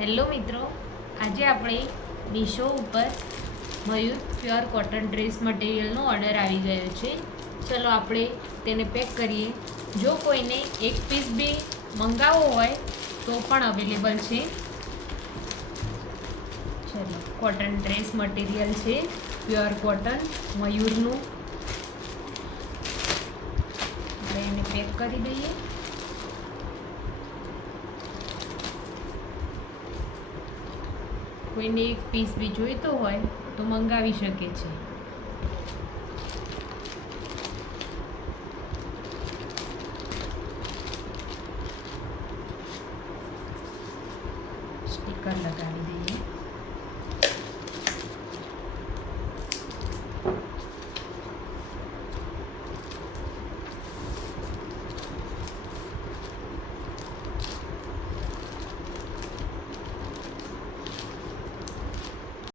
Hello મિત્રો, આજે આપણે મીશો ઉપર મયુર પ્યોર કોટન ડ્રેસ મટીરિયલનો ઓર્ડર આવી ગયો છે. ચલો આપણે તેને પેક કરીએ. જો કોઈને એક પીસ બી મંગાવવો હોય તો પણ અવેલેબલ છે. ચલો, કોટન ડ્રેસ મટીરિયલ છે, પ્યોર કોટન મયુરનું. આપણે એને પેક કરી દઈએ. કોઈને એક પીસ બી જોઈતો હોય તો મંગાવી શકે છે. સ્ટીકર લગાવી દઈએ.